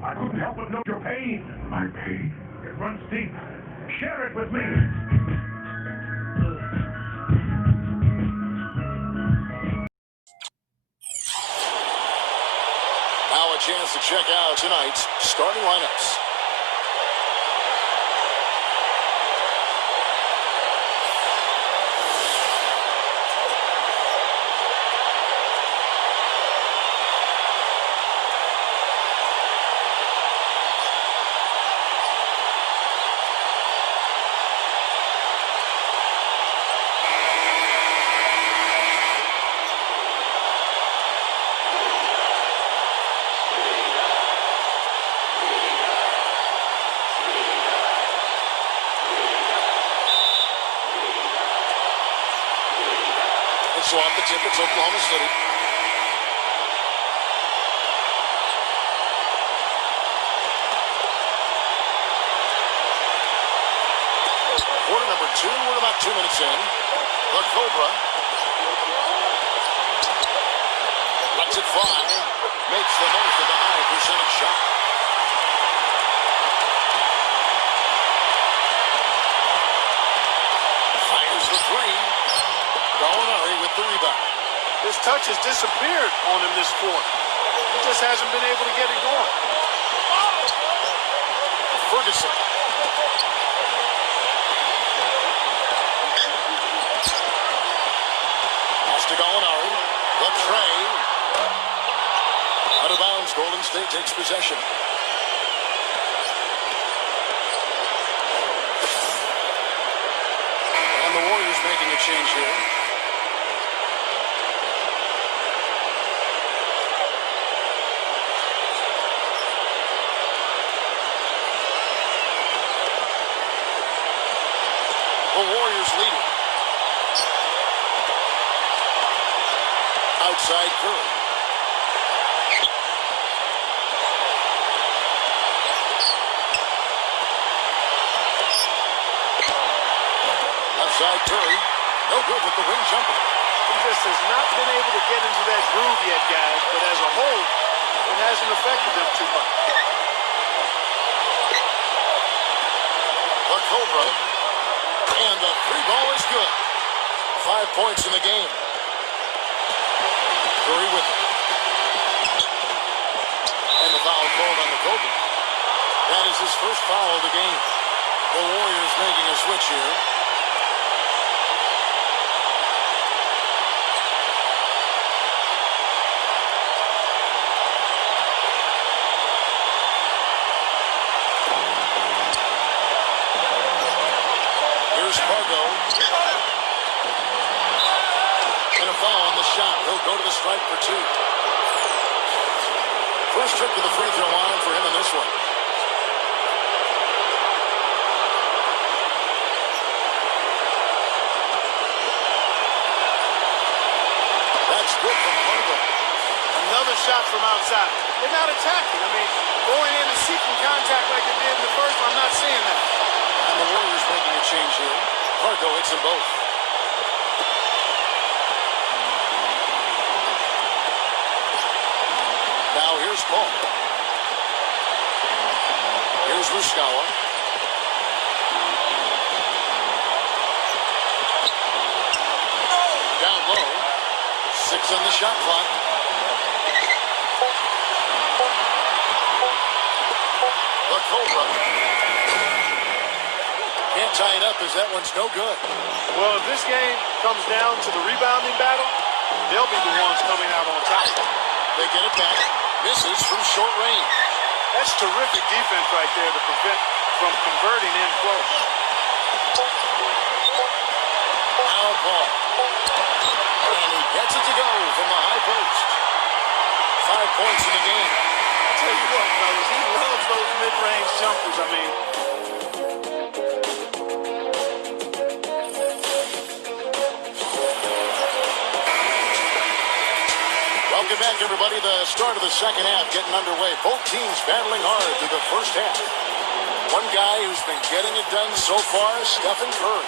I couldn't help but note your pain. My pain? It runs deep. Share it with me. Now a chance to check out tonight's starting lineups. So off the tip, it's Oklahoma City. Quarter number 2, we're about 2 minutes in. The Cobra lets it fly, makes the most of the high percentage shot. Fires the 3. Gallinari with the rebound. His touch has disappeared on him this fourth. He just hasn't been able to get it going. Ferguson. Pass to Gallinari. The tray. Out of bounds. Golden State takes possession. And the Warriors making a change here. The Warriors leading. Outside Curry. Outside Curry. No good with the ring jumper. He just has not been able to get into that groove yet, guys. But as a whole, it hasn't affected them too much. The Cobra. And the 3-ball is good. 5 points in the game. Curry with it. And the foul called on the Cobra. That is his first foul of the game. The Warriors making a switch here. Here's Fargo. And a foul on the shot. He'll go to the stripe for 2. First trip to the free throw line for him in this one. That's good from Fargo. Another shot from outside. They're not attacking. I mean, going in and seeking contact like they did in the first one, I'm not seeing that. And the Warriors making a change here. Fargo hits them both. Now here's Paul. Here's Ruskawa. Down low. 6 on the shot clock. The Cobra. Can't tie it up as that one's no good. Well, if this game comes down to the rebounding battle, they'll be the ones coming out on top. They get it back. Misses from short range. That's terrific defense right there to prevent from converting in close. Foul ball. And he gets it to go from the high post. 5 points in the game. I'll tell you what, fellas, he loves those mid-range jumpers. I mean, welcome back, everybody. The start of the second half getting underway. Both teams battling hard through the first half. One guy who's been getting it done so far, Stephen Curry.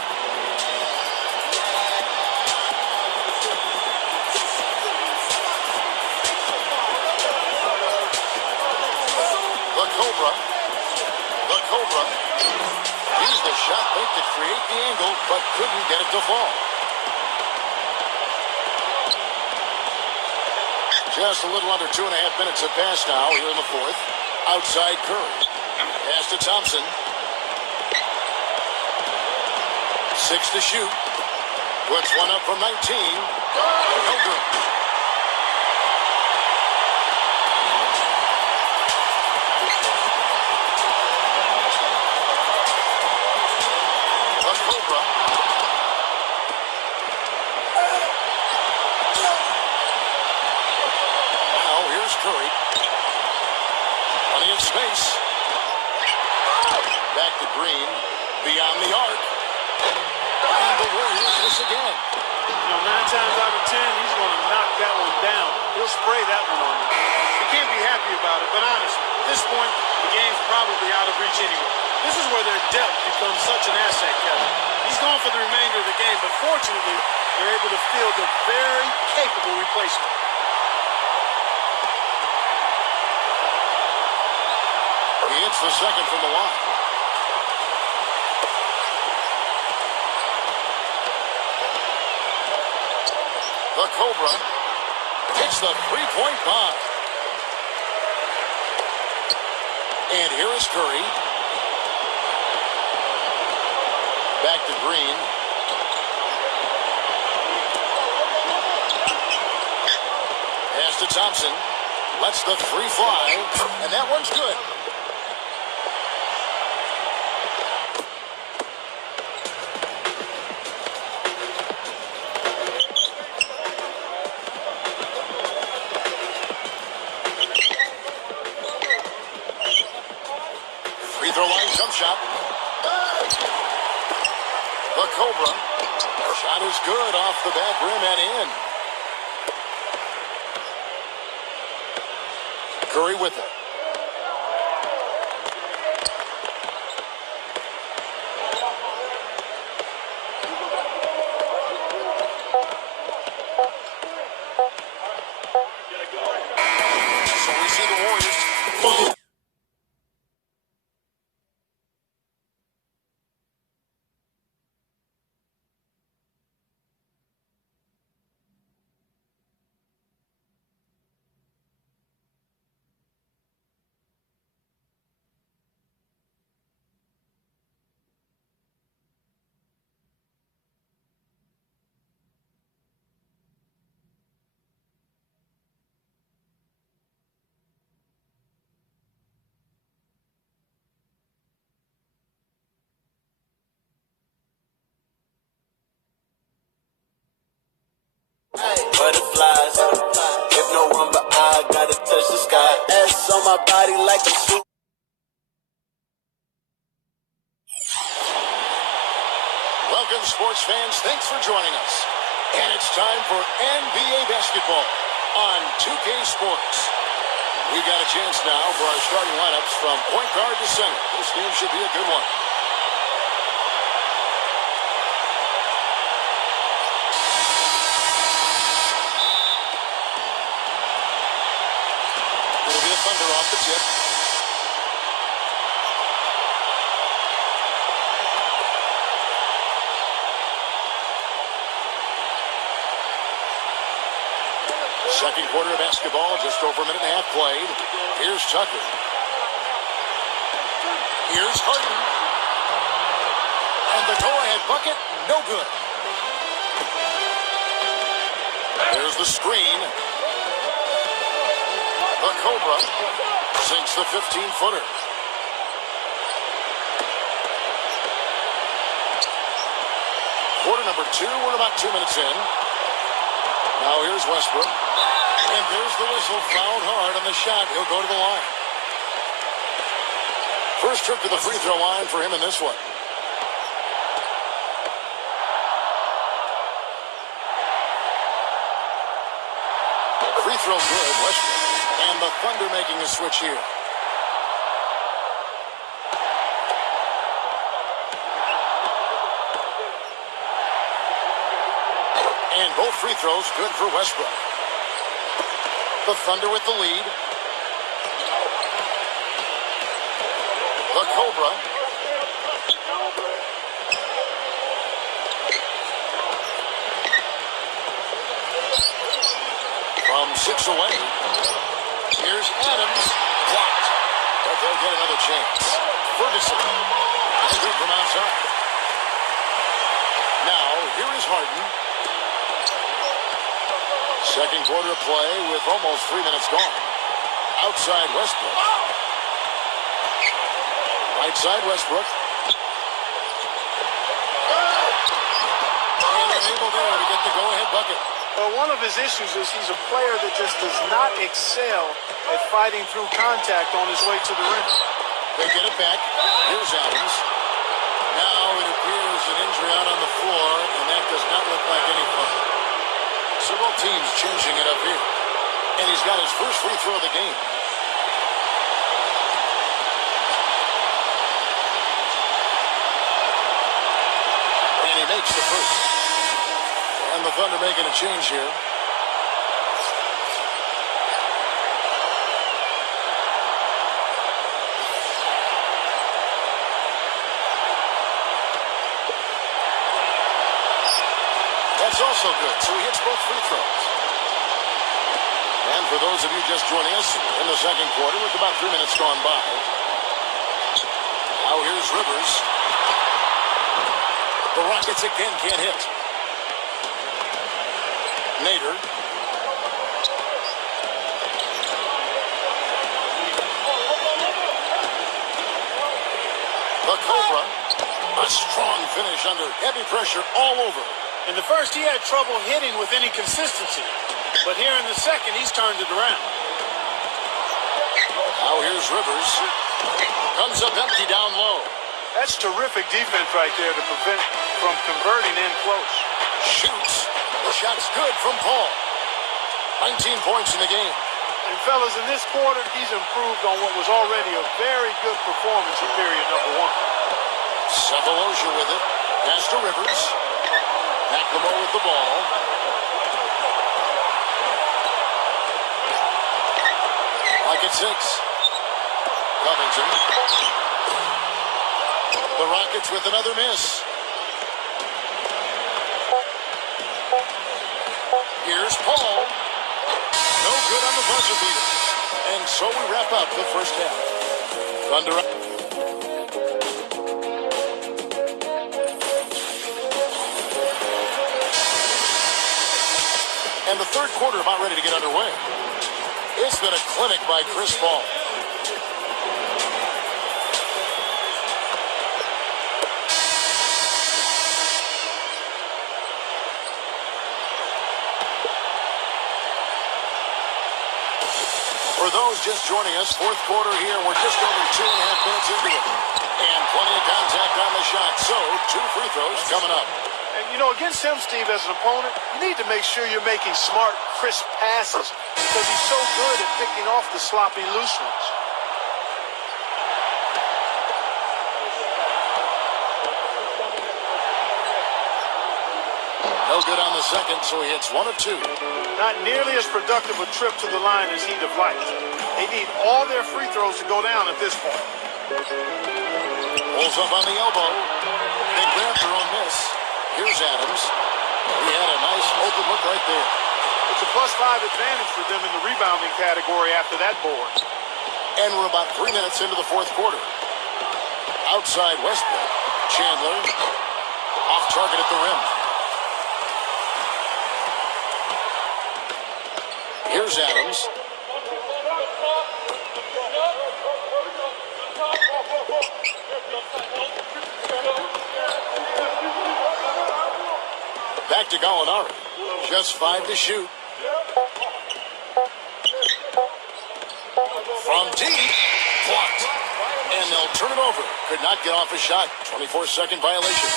The Cobra. The Cobra. Used the shot fake to create the angle, but couldn't get it to fall. Just a little under 2.5 minutes have passed now here in the fourth. Outside Curry. Pass to Thompson. 6 to shoot. Puts one up from 19. No good. The Cobra. Now here's Curry. Plenty of space. Back to Green. Beyond the arc. And the Warriors miss again. You know, 9 times out of 10, he's going to knock that one down. He'll spray that one on you. You can't be happy about it, but honestly, at this point, the game's probably out of reach anyway. This is where their depth becomes such an asset, Kevin. He's gone for the remainder of the game, but fortunately, they're able to field a very capable replacement. He hits the second from the line. The Cobra hits the three-point bomb. And here is Curry. Back to Green. Pass to Thompson. Lets the three fly. And that one's good. Free throw line jump shot. The Cobra. Shot is good off the back rim and in. Curry with it. So we see the Warriors. Butterflies, if no one but I gotta touch the sky. S on my body like a suit. Welcome, sports fans. Thanks for joining us. And it's time for NBA basketball on 2K Sports. We've got a chance now for our starting lineups from point guard to center. This game should be a good one. It'll be a Thunder off the tip. Second quarter of basketball, just over a minute and a half played. Here's Tucker. Here's Harden. And the go-ahead bucket, no good. There's the screen. The Cobra sinks the 15-footer. Quarter number 2, we're about 2 minutes in. Now here's Westbrook. And there's the whistle, fouled hard on the shot. He'll go to the line. First trip to the free throw line for him in this one. Free throw good, Westbrook. And the Thunder making a switch here. And both free throws good for Westbrook. The Thunder with the lead. The Cobra. From 6 away. Here's Adams. Blocked. But they'll get another chance. Ferguson. And good from outside. Now, here is Harden. Second quarter play with almost 3 minutes gone. Outside Westbrook. Right side Westbrook. And unable there to get the go-ahead bucket. Well, one of his issues is he's a player that just does not excel at fighting through contact on his way to the rim. They get it back. Here's Adams. Now it appears an injury out on the floor, and that does not look like any fun. Several teams changing it up here. And he's got his first free throw of the game. And he makes the first. And the Thunder making a change here. That's also good. So he hits both free throws. And for those of you just joining us in the second quarter with about 3 minutes gone by. Now here's Rivers. The Rockets again can't hit. Nader. The Cobra. A strong finish under heavy pressure all over. In the first, he had trouble hitting with any consistency. But here in the second, he's turned it around. Now here's Rivers. Comes up empty down low. That's terrific defense right there to prevent from converting in close. Shoots. The shot's good from Paul. 19 points in the game. And fellas, in this quarter, he's improved on what was already a very good performance in period number one. Cephalosha with it. Pass to Rivers. McLemore with the ball. Like at 6. Covington. The Rockets with another miss. Here's Paul. No good on the buzzer beater. And so we wrap up the first half. Thunder. And the third quarter about ready to get underway. It's been a clinic by Chris Paul. For those just joining us, fourth quarter here, we're just over 2.5 minutes into it. And plenty of contact on the shot. So, 2 free throws coming up. And, you know, against him, Steve, as an opponent, you need to make sure you're making smart, crisp passes because he's so good at picking off the sloppy loose ones. No good on the second, so he hits 1 of 2. Not nearly as productive a trip to the line as he'd have liked. They need all their free throws to go down at this point. Pulls up on the elbow. They grab their own miss. Here's Adams. He had a nice open look right there. It's a +5 advantage for them in the rebounding category after that board. And we're about 3 minutes into the fourth quarter. Outside Westbrook. Chandler. Off target at the rim. Here's Adams. Back to Gallinari. Just 5 to shoot. From deep. Blocked. And they'll turn it over. Could not get off a shot. 24-second violation.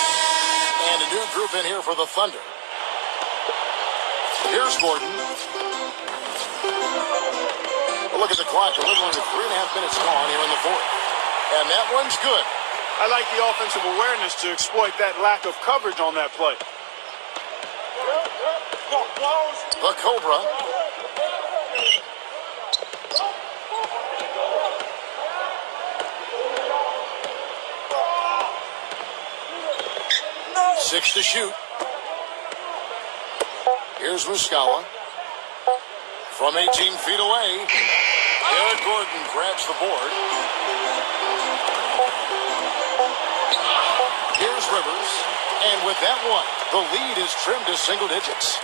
And a new group in here for the Thunder. Here's Gordon. Look at the clock. A little under 3.5 minutes gone here in the fourth. And that one's good. I like the offensive awareness to exploit that lack of coverage on that play. The Cobra. 6 to shoot. Here's Muscala. From 18 feet away, Eric Gordon grabs the board. Here's Rivers. And with that one, the lead is trimmed to single digits.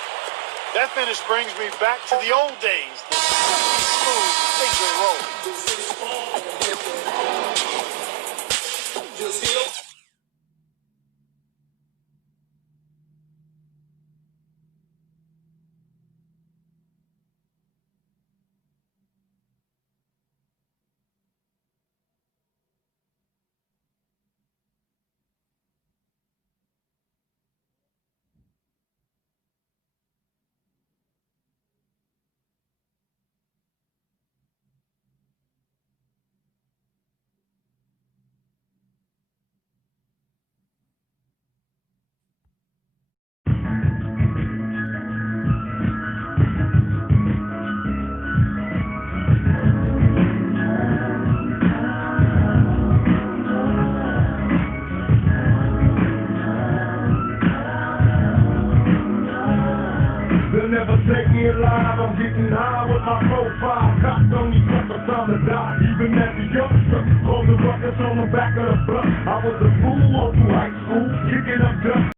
That finish brings me back to the old days. Smooth, AJ roll. Never take me alive, I'm getting high with my profile. Cops on these suckers, time to die. Even as a youngster, hold the ruckus on the back of the bus.